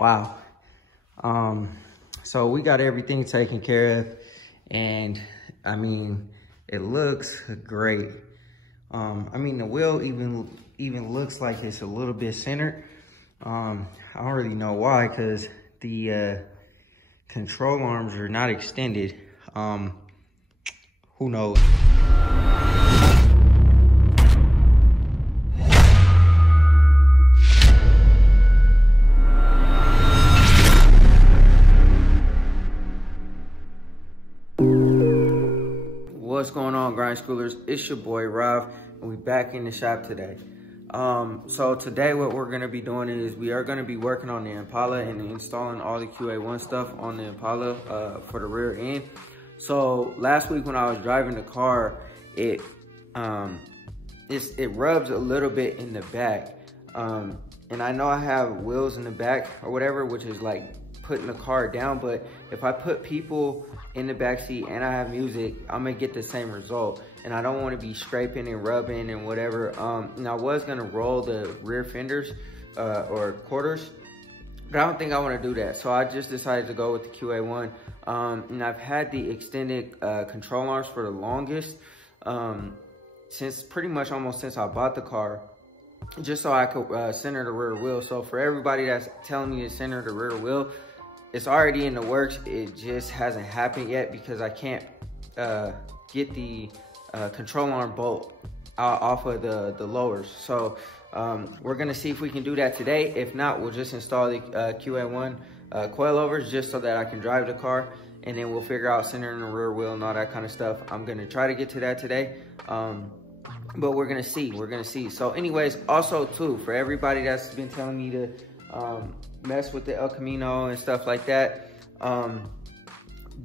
Wow. So we got everything taken care of, and I mean, it looks great. I mean, the wheel even looks like it's a little bit centered. I don't really know why, because the control arms are not extended. Who knows? What's going on, grind schoolers? It's your boy Rob, and we back in the shop today. So today what we're gonna be doing is we are gonna be working on the Impala and installing all the QA1 stuff on the Impala for the rear end. So last week when I was driving the car, it rubs a little bit in the back, and I know I have wheels in the back or whatever, which is like putting the car down, but if I put people in the back seat and I have music, I'm gonna get the same result, and I don't want to be scraping and rubbing and whatever. And I was gonna roll the rear fenders or quarters, but I don't think I want to do that, so I just decided to go with the QA1. And I've had the extended control arms for the longest, since pretty much almost since I bought the car, just so I could center the rear wheel. So for everybody that's telling me to center the rear wheel, it's already in the works. It just hasn't happened yet because I can't get the control arm bolt off of the lowers. So we're gonna see if we can do that today. If not, we'll just install the QA1 coilovers just so that I can drive the car, and then we'll figure out centering the rear wheel and all that kind of stuff. I'm gonna try to get to that today, but we're gonna see. So anyways, also too, for everybody that's been telling me to mess with the El Camino and stuff like that,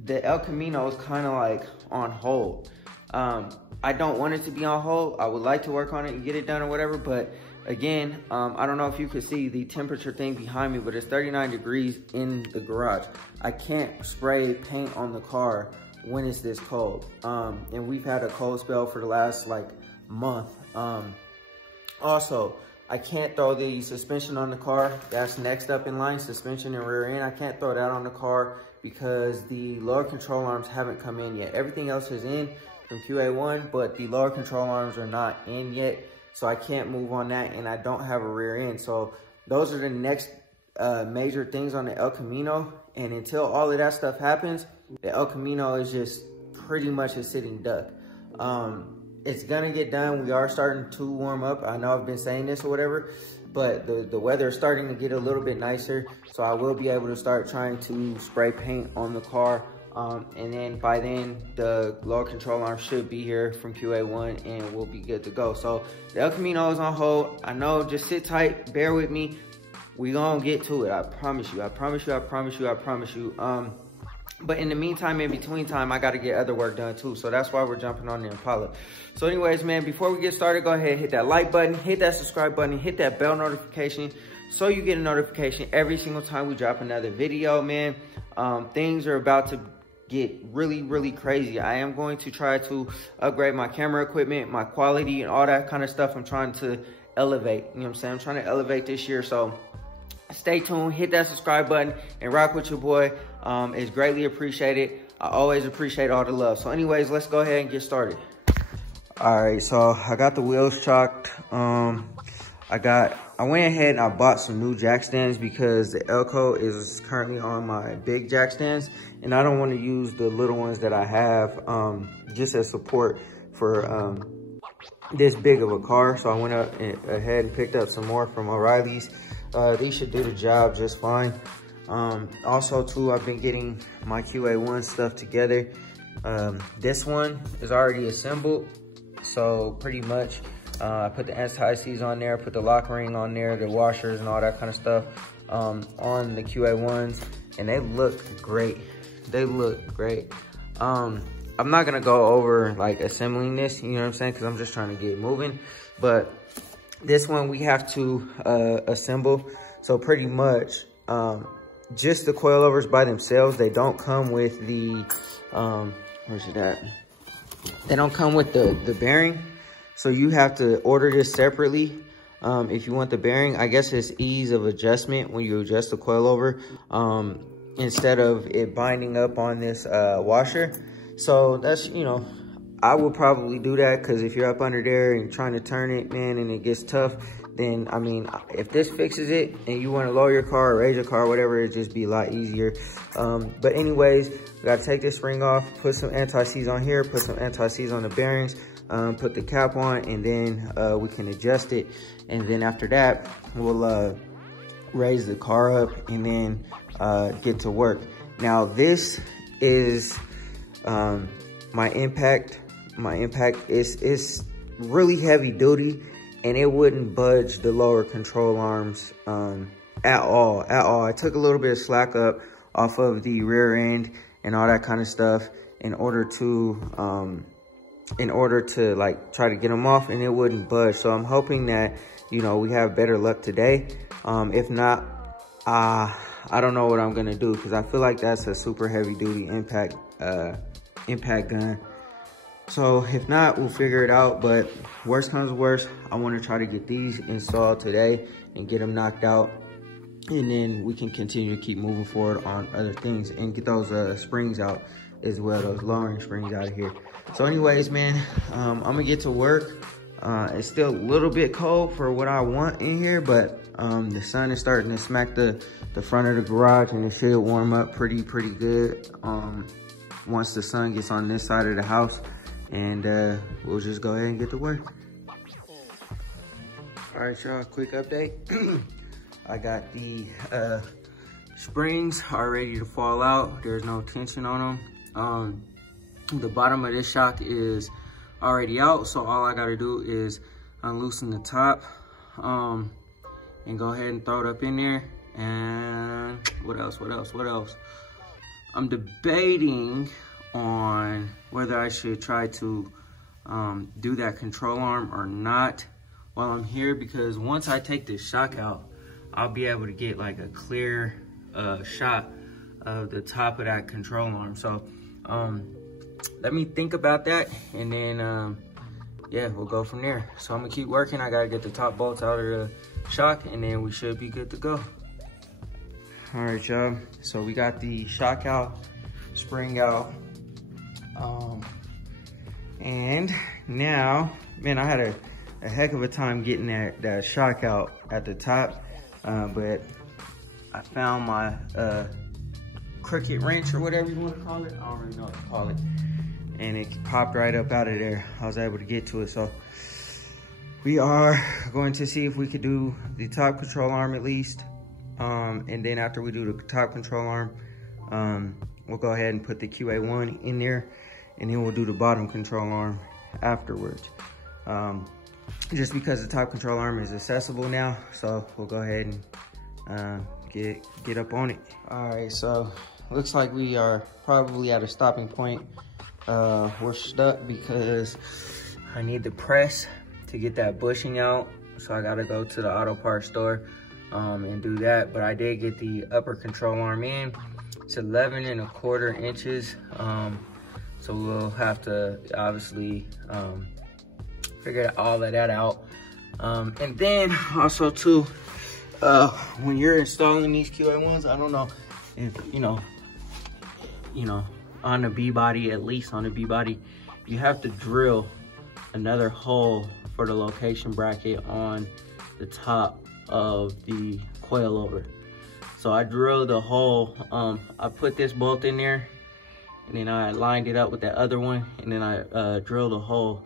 the El Camino is kind of like on hold. I don't want it to be on hold. I would like to work on it and get it done or whatever, but again, I don't know if you could see the temperature thing behind me, but it's 39 degrees in the garage. I can't spray paint on the car when it's this cold, and we've had a cold spell for the last like month. Also, I can't throw the suspension on the car. That's next up in line, suspension and rear end. I can't throw that on the car because the lower control arms haven't come in yet. Everything else is in from QA1, but the lower control arms are not in yet. So I can't move on that, and I don't have a rear end. So those are the next major things on the El Camino. And until all of that stuff happens, the El Camino is just pretty much a sitting duck. It's gonna get done. We are starting to warm up. I know I've been saying this or whatever, but the weather is starting to get a little bit nicer. So I will be able to start trying to spray paint on the car. And then by then, the lower control arm should be here from QA1 and we'll be good to go. So the El Camino is on hold. I know, just sit tight, bear with me. We gonna get to it, I promise you, I promise you, I promise you, I promise you. But in the meantime, in between time, I gotta get other work done too. So that's why we're jumping on the Impala. So anyways, man, before we get started, go ahead, hit that like button, hit that subscribe button, hit that bell notification so you get a notification every single time we drop another video, man. Things are about to get really crazy. I am going to try to upgrade my camera equipment, my quality, and all that kind of stuff. I'm trying to elevate, you know what I'm saying? I'm trying to elevate this year. So stay tuned, hit that subscribe button, and rock with your boy. It's greatly appreciated. I always appreciate all the love. So anyways, let's go ahead and get started. All right, so I got the wheels chalked. I went ahead and I bought some new jack stands because the Elco is currently on my big jack stands, and I don't want to use the little ones that I have just as support for this big of a car. So I went ahead and picked up some more from O'Reilly's. These should do the job just fine. Also too, I've been getting my QA1 stuff together. This one is already assembled, so pretty much I put the anti-seize on there, put the lock ring on there, the washers and all that kind of stuff on the QA1s, and they look great. They look great. I'm not gonna go over like assembling this, you know what I'm saying, because I'm just trying to get moving. But this one we have to assemble. So pretty much just the coilovers by themselves. They don't come with the where's it at? They don't come with the bearing. So you have to order this separately. If you want the bearing, I guess it's ease of adjustment when you adjust the coilover, instead of it binding up on this washer. So that's, you know, I would probably do that, because if you're up under there and trying to turn it, man, and it gets tough, then, I mean, if this fixes it and you want to lower your car or raise your car, whatever, it'd just be a lot easier. But anyways, we got to take this spring off, put some anti-seize on here, put some anti-seize on the bearings, put the cap on, and then we can adjust it. And then after that, we'll raise the car up and then get to work. Now, this is my impact. My impact is really heavy duty, and it wouldn't budge the lower control arms at all. I took a little bit of slack up off of the rear end and all that kind of stuff in order to like try to get them off, and it wouldn't budge. So I'm hoping that, you know, we have better luck today. If not, I don't know what I'm gonna do, because I feel like that's a super heavy duty impact gun. So if not, we'll figure it out. But worst comes to worst, I want to try to get these installed today and get them knocked out, and then we can continue to keep moving forward on other things and get those springs out as well, those lowering springs out of here. So anyways, man, I'm gonna get to work. It's still a little bit cold for what I want in here, but the sun is starting to smack the front of the garage, and it should warm up pretty good once the sun gets on this side of the house. And we'll just go ahead and get to work. All right, y'all, quick update. I got the springs are ready to fall out. There's no tension on them. The bottom of this shock is already out, so all I gotta do is unloosen the top and go ahead and throw it up in there. And what else? I'm debating on whether I should try to do that control arm or not while I'm here, because once I take this shock out, I'll be able to get like a clear shot of the top of that control arm. So let me think about that, and then yeah, we'll go from there. So I'm gonna keep working. I gotta get the top bolts out of the shock, and then we should be good to go. All right, y'all, so we got the shock out, spring out, and now, man, I had a heck of a time getting that shock out at the top, but I found my cricket wrench, or whatever you want to call it. I don't really know what to call it, and it popped right up out of there. I was able to get to it. So we are going to see if we could do the top control arm at least, and then after we do the top control arm, we'll go ahead and put the QA1 in there, and then we'll do the bottom control arm afterwards. Just because the top control arm is accessible now, so we'll go ahead and get up on it. All right, so looks like we are probably at a stopping point. We're stuck because I need the press to get that bushing out, so I gotta go to the auto parts store and do that. But I did get the upper control arm in. It's 11 1/4 inches, so we'll have to obviously figure all of that out. And then also too, when you're installing these QA1s, I don't know if you know on the BBody, at least on the BBody, you have to drill another hole for the location bracket on the top of the coilover. So I drilled a hole. I put this bolt in there, and then I lined it up with that other one, and then I drilled a hole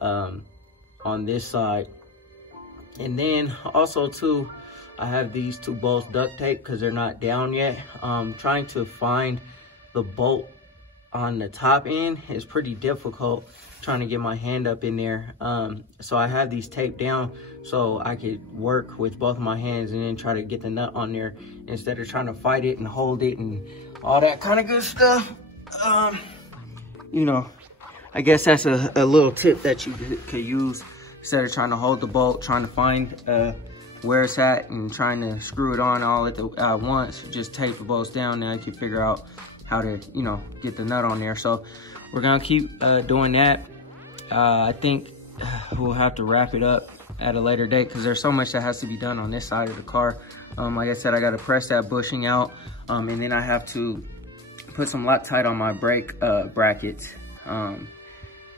on this side. And then also too, I have these two bolts duct taped because they're not down yet. Trying to find the bolt on the top end is pretty difficult, trying to get my hand up in there. So I have these taped down so I could work with both of my hands and then try to get the nut on there instead of trying to fight it and hold it and all that kind of good stuff. You know, I guess that's a little tip that you could use instead of trying to hold the bolt, trying to find where it's at and trying to screw it on all at once. Just tape the bolts down. Now you can figure out how to, you know, get the nut on there. So we're gonna keep doing that. I think we'll have to wrap it up at a later date because there's so much that has to be done on this side of the car. Like I said, I got to press that bushing out, and then I have to put some Loctite on my brake brackets,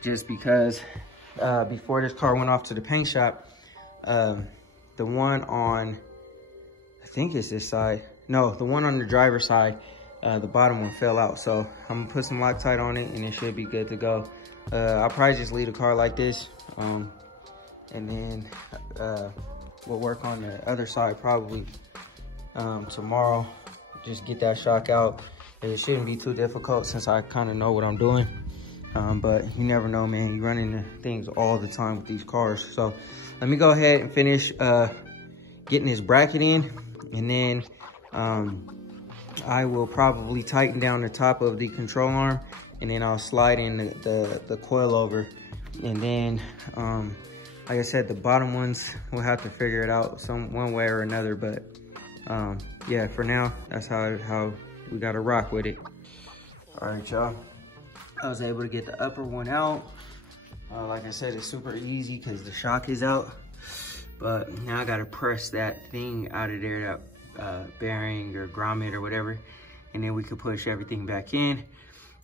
just because before this car went off to the paint shop, the one on, I think it's this side, no, the one on the driver's side, the bottom one fell out. So I'm gonna put some Loctite on it and it should be good to go. I'll probably just leave the car like this, and then we'll work on the other side probably tomorrow. Just get that shock out. It shouldn't be too difficult since I kind of know what I'm doing. But you never know, man. You run into things all the time with these cars. So let me go ahead and finish getting this bracket in, and then I will probably tighten down the top of the control arm, and then I'll slide in the coilover. And then, like I said, the bottom ones, we'll have to figure it out one way or another. But yeah, for now, that's how we gotta rock with it. All right, y'all. I was able to get the upper one out. Like I said, it's super easy because the shock is out. But now I gotta press that thing out of there, that bearing or grommet or whatever. And then we can push everything back in.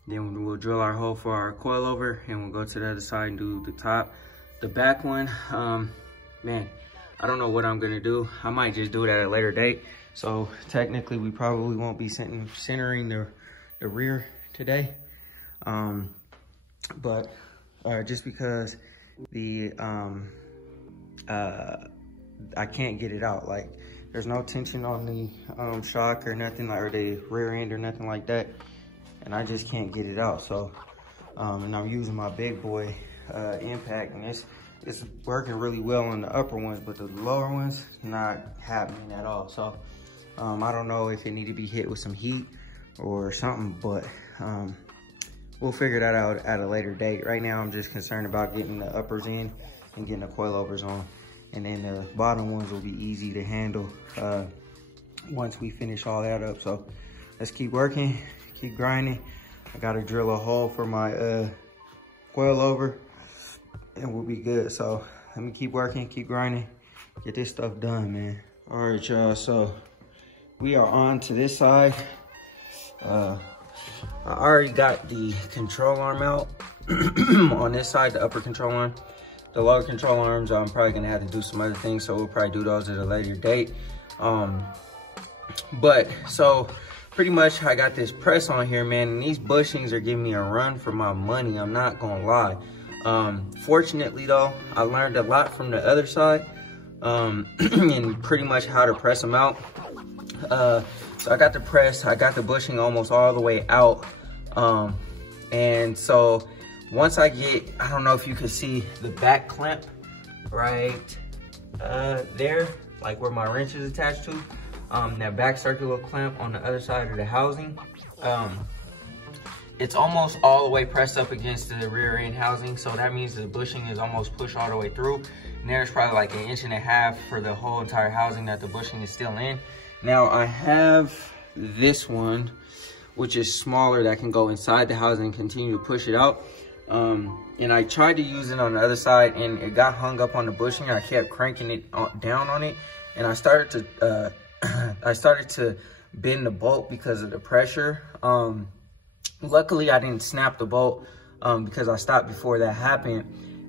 Then we'll drill our hole for our coilover, and we'll go to the other side and do the top. The back one, man, I don't know what I'm gonna do. I might just do it at a later date. So technically we probably won't be centering the rear today. But just because the I can't get it out. Like, there's no tension on the shock or nothing, or the rear end or nothing like that, and I just can't get it out. So and I'm using my big boy impact, and it's working really well on the upper ones, but the lower ones not happening at all. So I don't know if it need to be hit with some heat or something, but we'll figure that out at a later date. Right now, I'm just concerned about getting the uppers in and getting the coilovers on. And then the bottom ones will be easy to handle once we finish all that up. So let's keep working, keep grinding. I gotta drill a hole for my coilover, and we'll be good. So let me keep working, keep grinding, get this stuff done, man. All right, y'all, so we are on to this side. I already got the control arm out on this side, the upper control arm. The lower control arms, I'm probably gonna have to do some other things, so we'll probably do those at a later date. But so pretty much I got this press on here, man, and these bushings are giving me a run for my money. I'm not gonna lie. Fortunately though, I learned a lot from the other side, and pretty much how to press them out. So I got the press, I got the bushing almost all the way out. And so once I get, I don't know if you can see the back clamp right there, like where my wrench is attached to, that back circular clamp on the other side of the housing. It's almost all the way pressed up against the rear end housing. So that means the bushing is almost pushed all the way through. And there's probably like 1.5 inches for the whole entire housing that the bushing is still in. Now I have this one, which is smaller, that can go inside the housing and continue to push it out. And I tried to use it on the other side, and it got hung up on the bushing. I kept cranking it down on it, and I started to bend the bolt because of the pressure. Luckily I didn't snap the bolt because I stopped before that happened.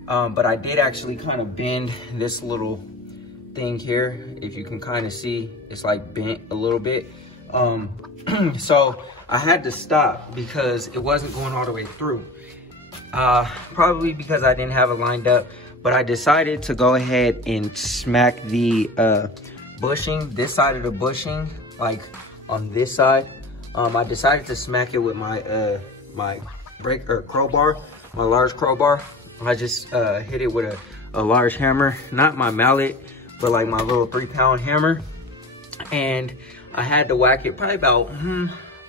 But I did actually kind of bend this little thing here. If you can kind of see, it's like bent a little bit. So I had to stop because it wasn't going all the way through. Probably because I didn't have it lined up, but I decided to go ahead and smack the bushing, this side of the bushing, like on this side. I decided to smack it with my my brake or crowbar, my large crowbar. I just hit it with a large hammer, not my mallet, but like my little 3-pound hammer. And I had to whack it probably about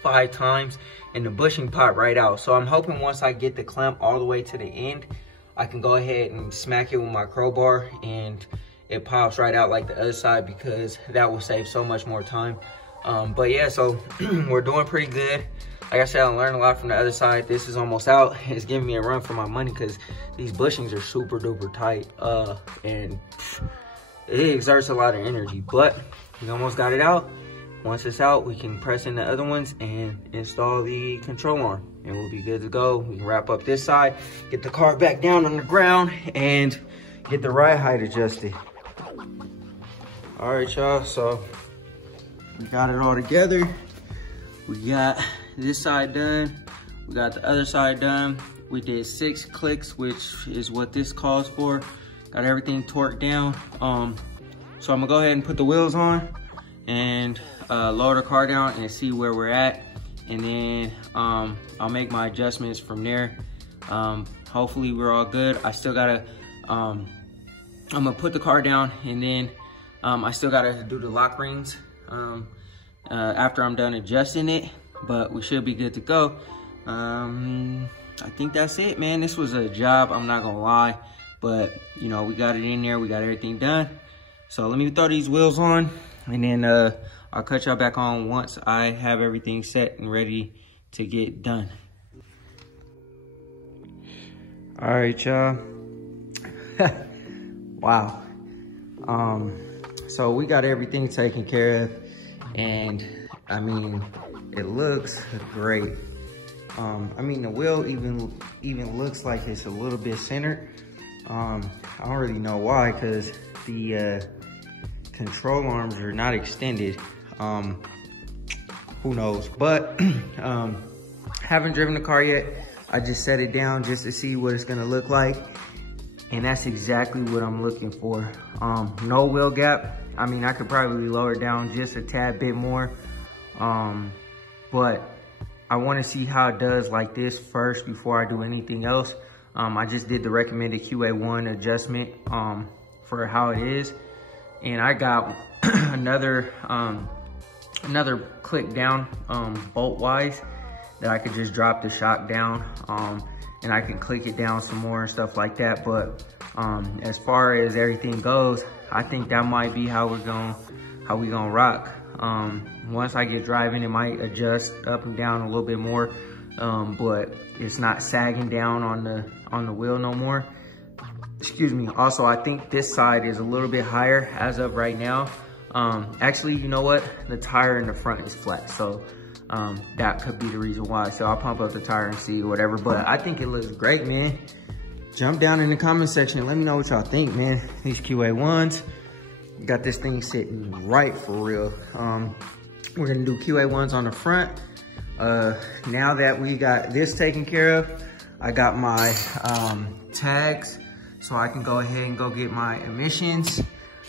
5 times, and the bushing popped right out. So I'm hoping once I get the clamp all the way to the end, I can go ahead and smack it with my crowbar and it pops right out like the other side, because that will save so much more time. But yeah, so we're doing pretty good. like I said, I learned a lot from the other side. This is almost out. It's giving me a run for my money because these bushings are super duper tight. And it exerts a lot of energy, but we almost got it out. Once it's out, we can press in the other ones and install the control arm, and we'll be good to go. We can wrap up this side, get the car back down on the ground, and get the ride height adjusted. All right, y'all, so we got it all together. We got this side done. We got the other side done. We did 6 clicks, which is what this calls for. Got everything torqued down. So I'm gonna go ahead and put the wheels on and lower the car down and see where we're at. And then I'll make my adjustments from there. Hopefully we're all good. I still gotta, I'm gonna put the car down, and then I still gotta do the lock rings after I'm done adjusting it, but we should be good to go. I think that's it, man. This was a job, I'm not gonna lie, but you know, we got it in there, we got everything done. So let me throw these wheels on, and then I'll cut y'all back on once I have everything set and ready to get done. All right, y'all. Wow. So we got everything taken care of, and I mean, it looks great. I mean, the wheel even looks like it's a little bit centered. I don't really know why, because the control arms are not extended. Who knows? But haven't driven the car yet. I just set it down just to see what it's gonna look like, and that's exactly what I'm looking for. No wheel gap. I mean, I could probably lower it down just a tad bit more, but I want to see how it does like this first before I do anything else. I just did the recommended QA1 adjustment for how it is, and I got another click down bolt wise that I could just drop the shock down, and I can click it down some more and stuff like that. But as far as everything goes, I think that might be how we gonna rock. Once I get driving, it might adjust up and down a little bit more, but it's not sagging down on the wheel no more. Excuse me. Also, I think this side is a little bit higher as of right now. Actually, you know what? The tire in the front is flat, so that could be the reason why. So I'll pump up the tire and see whatever, but I think it looks great, man. Jump down in the comment section and let me know what y'all think, man. These QA1s, got this thing sitting right for real. We're gonna do QA1s on the front. Now that we got this taken care of, I got my tags, so I can go ahead and go get my emissions.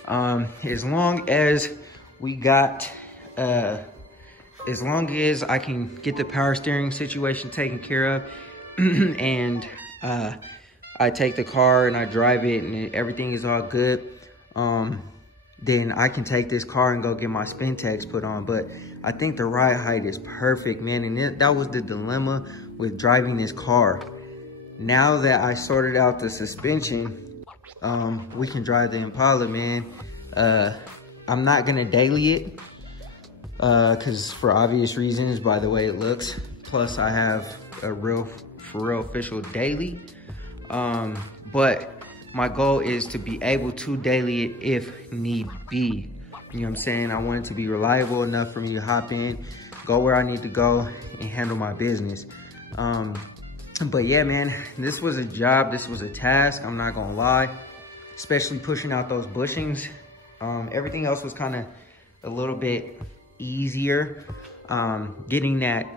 As long as I can get the power steering situation taken care of, and I take the car and I drive it and everything is all good, then I can take this car and go get my spin tags put on. But I think the ride height is perfect, man. And that was the dilemma with driving this car. Now that I sorted out the suspension, we can drive the Impala, man. I'm not gonna daily it, cause for obvious reasons, by the way it looks. Plus I have a for real official daily. But my goal is to be able to daily it if need be. You know what I'm saying? I want it to be reliable enough for me to hop in, go where I need to go, and handle my business. But yeah, man, this was a job, this was a task, I'm not gonna lie. Especially pushing out those bushings. Everything else was kind of a little bit easier. Getting that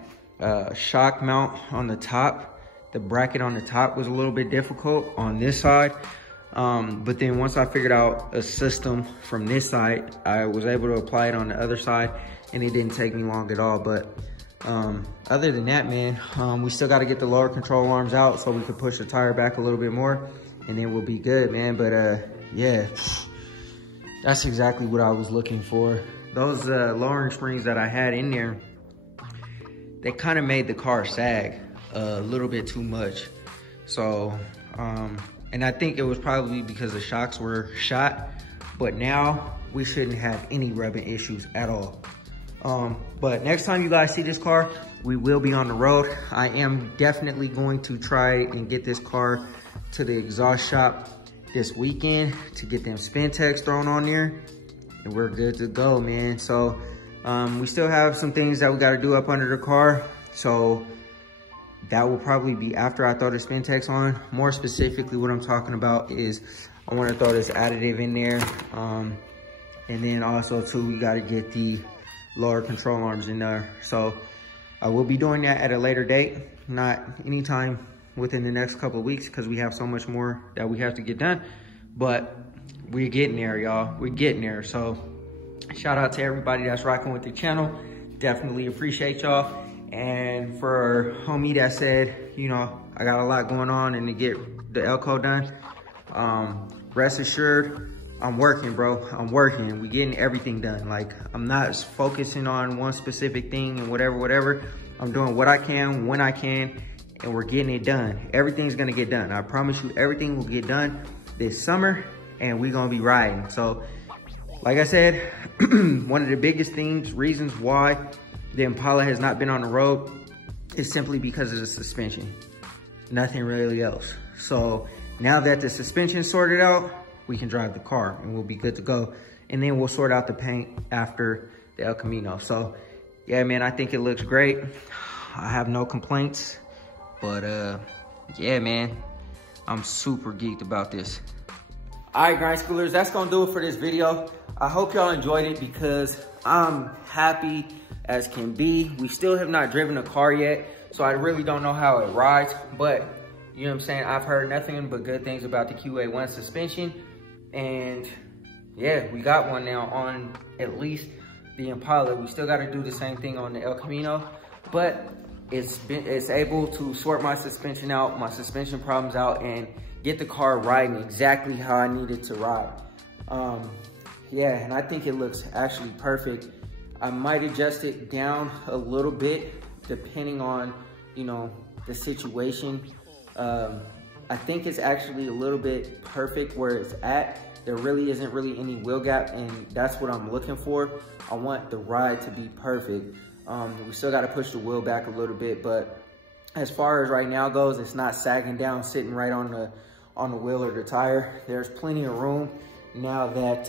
shock mount on the top, the bracket on the top was a little bit difficult on this side. But then once I figured out a system from this side, I was able to apply it on the other side, and it didn't take me long at all. But other than that, man, we still got to get the lower control arms out so we can push the tire back a little bit more, and then we'll be good, man. But yeah, that's exactly what I was looking for. Those lowering springs that I had in there, they kind of made the car sag a little bit too much. So, and I think it was probably because the shocks were shot, but now we shouldn't have any rubbing issues at all. But next time you guys see this car, we will be on the road. I am definitely going to try and get this car to the exhaust shop this weekend to get them spin techs thrown on there, and we're good to go, man. So we still have some things that we got to do up under the car, so that will probably be after I throw the spin techs on. More specifically, what I'm talking about is I want to throw this additive in there, and then also too, we got to get the lower control arms in there. So I will be doing that at a later date, not anytime within the next couple of weeks, because we have so much more that we have to get done. But we're getting there, y'all. We're getting there. So shout out to everybody that's rocking with the channel. Definitely appreciate y'all. And for homie that said, you know, I got a lot going on and to get the Elko done, rest assured, I'm working, bro. I'm working. We getting everything done. Like, I'm not focusing on one specific thing and whatever. I'm doing what I can, when I can, and we're getting it done. Everything's gonna get done. I promise you, everything will get done this summer, and we're gonna be riding. So, like I said, one of the biggest reasons why the Impala has not been on the road is simply because of the suspension. Nothing really else. So, now that the suspension's sorted out, we can drive the car and we'll be good to go. And then we'll sort out the paint after the El Camino. So yeah, man, I think it looks great. I have no complaints, but yeah, man, I'm super geeked about this. All right, grind schoolers, that's gonna do it for this video. I hope y'all enjoyed it because I'm happy as can be. We still have not driven a car yet, so I really don't know how it rides, but you know what I'm saying? I've heard nothing but good things about the QA1 suspension. And yeah, we got one now on at least the Impala. We still got to do the same thing on the El Camino, but it's able to sort my suspension out, my suspension problems out, and get the car riding exactly how I need it to ride. Yeah, and I think it looks actually perfect. I might adjust it down a little bit depending on, you know, the situation. I think it's actually a little bit perfect where it's at. There really isn't any wheel gap, and that's what I'm looking for. I want the ride to be perfect. We still got to push the wheel back a little bit, but as far as right now goes, it's not sagging down, sitting right on the wheel or the tire. There's plenty of room now that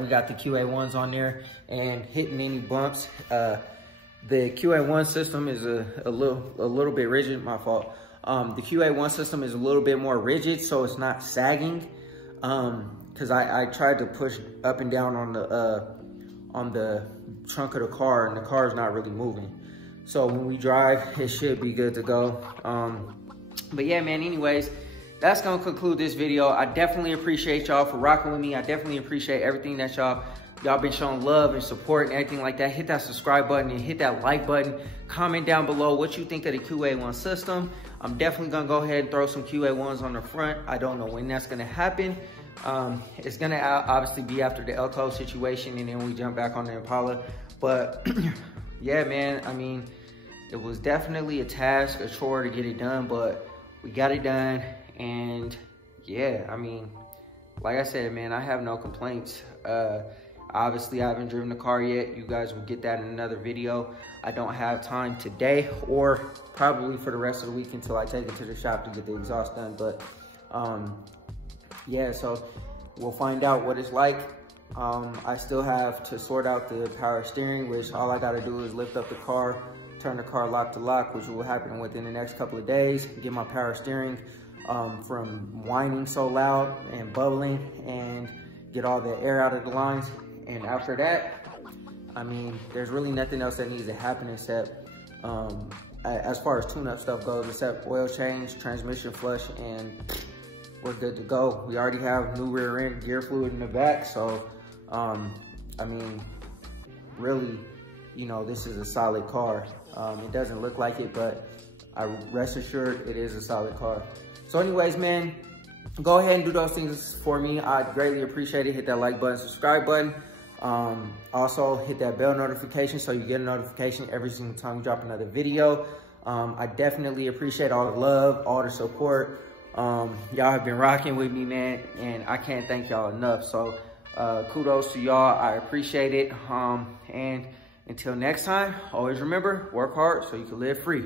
we got the QA1s on there and hitting any bumps. The QA1 system is a little bit rigid. My fault. The QA1 system is a little bit more rigid, so it's not sagging. Cause I tried to push up and down on the trunk of the car, and the car is not really moving. So when we drive, it should be good to go. But yeah, man, anyways, that's gonna conclude this video. I definitely appreciate y'all for rocking with me. I definitely appreciate everything that y'all been showing love and support and everything like that. Hit that subscribe button and hit that like button. Comment down below what you think of the QA1 system. I'm definitely gonna go ahead and throw some QA1s on the front. I don't know when that's gonna happen. It's gonna obviously be after the Elko situation, and then we jump back on the Impala. But yeah, man, I mean, it was definitely a task, a chore to get it done, but we got it done. And yeah, I mean, like I said, man, I have no complaints. Obviously, I haven't driven the car yet. You guys will get that in another video. I don't have time today or probably for the rest of the week until I take it to the shop to get the exhaust done. But yeah, so we'll find out what it's like. I still have to sort out the power steering, which all I gotta do is lift up the car, turn the car lock to lock, which will happen within the next couple of days. Get my power steering from whining so loud and bubbling, and get all the air out of the lines. And after that, I mean, there's really nothing else that needs to happen except, as far as tune-up stuff goes, except oil change, transmission flush, and we're good to go. We already have new rear end gear fluid in the back, so, I mean, really, you know, this is a solid car. It doesn't look like it, but I rest assured it is a solid car. So anyways, man, go ahead and do those things for me. I'd greatly appreciate it. Hit that like button, subscribe button. Also hit that bell notification so you get a notification every single time we drop another video. I definitely appreciate all the love, all the support. Y'all have been rocking with me, man, and I can't thank y'all enough. So Kudos to y'all. I appreciate it. And until next time, always remember, work hard so you can live free.